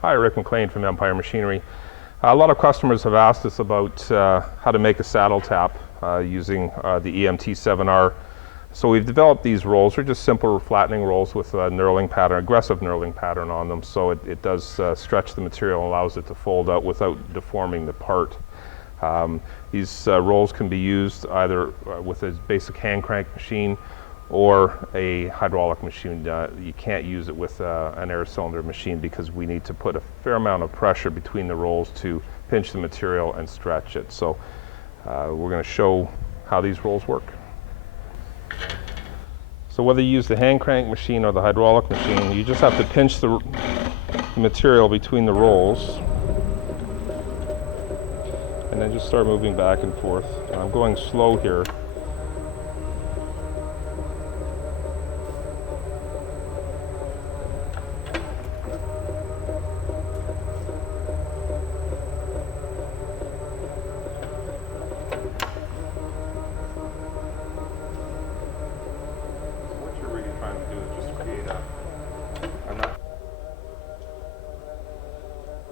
Hi, Rick McLean from Empire Machinery. A lot of customers have asked us about how to make a saddle tap using the EMT-7R. So we've developed these rolls. They're just simple flattening rolls with a knurling pattern, aggressive knurling pattern on them. So it does stretch the material and allows it to fold out without deforming the part. These rolls can be used either with a basic hand crank machine or a hydraulic machine. You can't use it with an air cylinder machine because we need to put a fair amount of pressure between the rolls to pinch the material and stretch it. So we're going to show how these rolls work. So whether you use the hand crank machine or the hydraulic machine, you just have to pinch the material between the rolls and then just start moving back and forth. I'm going slow here.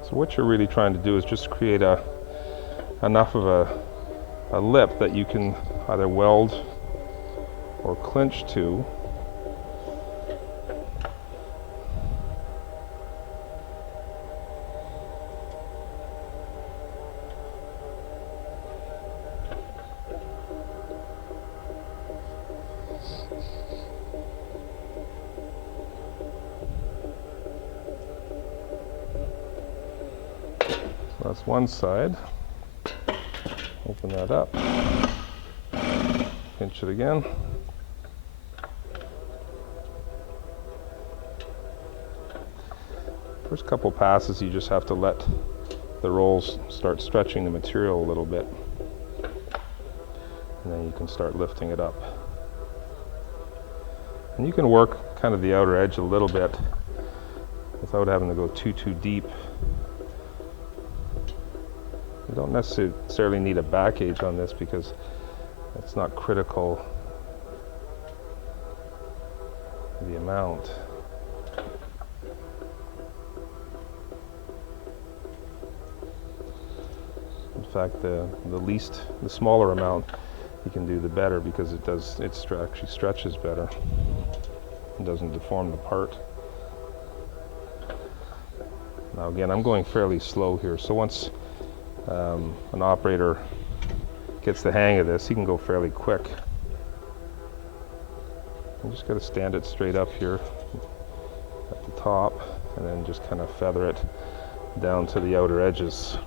So what you're really trying to do is just create enough of a lip that you can either weld or clinch to. That's one side. Open that up. Pinch it again. First couple passes, you just have to let the rolls start stretching the material a little bit. And then you can start lifting it up. And you can work kind of the outer edge a little bit without having to go too deep. You don't necessarily need a back gauge on this because it's not critical the amount. In fact, the smaller amount you can do, the better, because it actually stretches better and doesn't deform the part. Now again, I'm going fairly slow here, so once an operator gets the hang of this, he can go fairly quick. You just got to stand it straight up here at the top and then just kind of feather it down to the outer edges.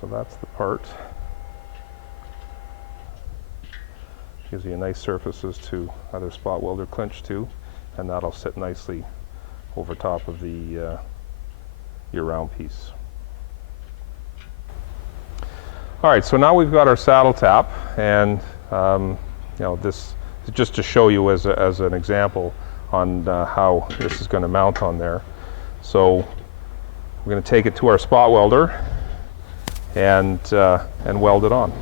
So that's the part. Gives you nice surfaces to either spot weld or clinch to, and that'll sit nicely over top of the your round piece. All right, so now we've got our saddle tap, and this is just to show you as an example on how this is going to mount on there. So we're going to take it to our spot welder and weld it on.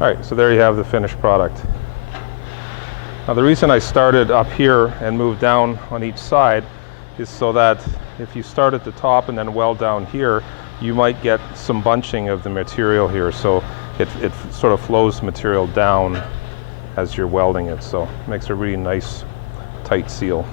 All right, so there you have the finished product. Now the reason I started up here and moved down on each side is so that if you start at the top and then weld down here, you might get some bunching of the material here, so it sort of flows the material down as you're welding it, so it makes a really nice tight seal.